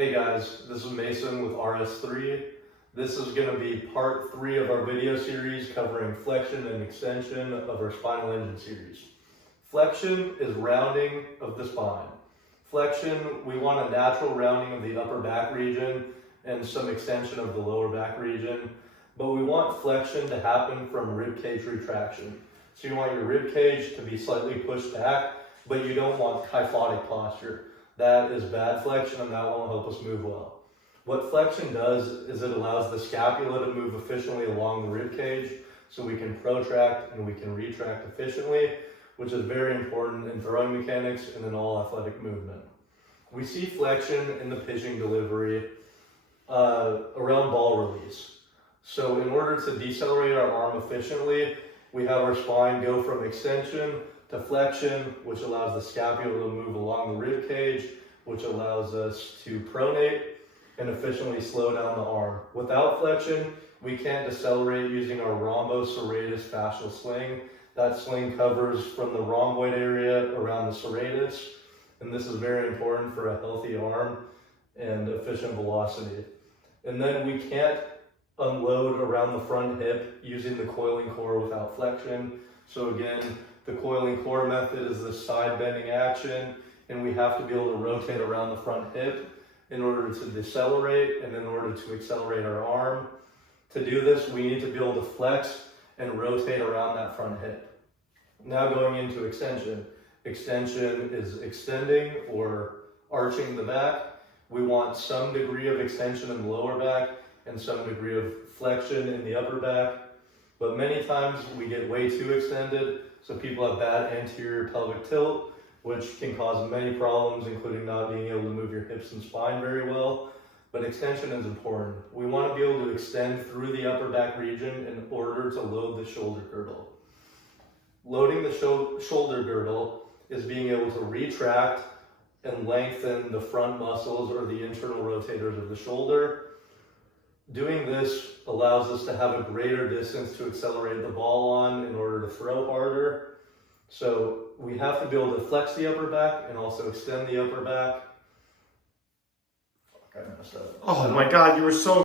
Hey guys, this is Mason with RS3. This is going to be part 3 of our video series covering flexion and extension of our spinal engine series. Flexion is rounding of the spine. Flexion, we want a natural rounding of the upper back region and some extension of the lower back region, but we want flexion to happen from rib cage retraction. So you want your rib cage to be slightly pushed back, but you don't want kyphotic posture. That is bad flexion and that won't help us move well. What flexion does is it allows the scapula to move efficiently along the rib cage so we can protract and we can retract efficiently, which is very important in throwing mechanics and in all athletic movement. We see flexion in the pitching delivery around ball release. So in order to decelerate our arm efficiently, we have our spine go from extension to flexion, which allows the scapula to move along the rib cage, which allows us to pronate and efficiently slow down the arm. Without flexion, we can't decelerate using our rhomboserratus fascial sling. That sling covers from the rhomboid area around the serratus, and this is very important for a healthy arm and efficient velocity. And then we can't unload around the front hip using the coiling core without flexion. So again, the coiling core method is the side bending action, and we have to be able to rotate around the front hip in order to decelerate and in order to accelerate our arm. To do this, we need to be able to flex and rotate around that front hip. Now going into extension. Extension is extending or arching the back. We want some degree of extension in the lower back and some degree of flexion in the upper back. But many times we get way too extended, so people have bad anterior pelvic tilt, which can cause many problems, including not being able to move your hips and spine very well. But extension is important. We want to be able to extend through the upper back region in order to load the shoulder girdle. Loading the shoulder girdle is being able to retract and lengthen the front muscles or the internal rotators of the shoulder. Doing this allows us to have a greater distance to accelerate the ball on in order to throw harder. So we have to be able to flex the upper back and also extend the upper back. Oh my God, you were so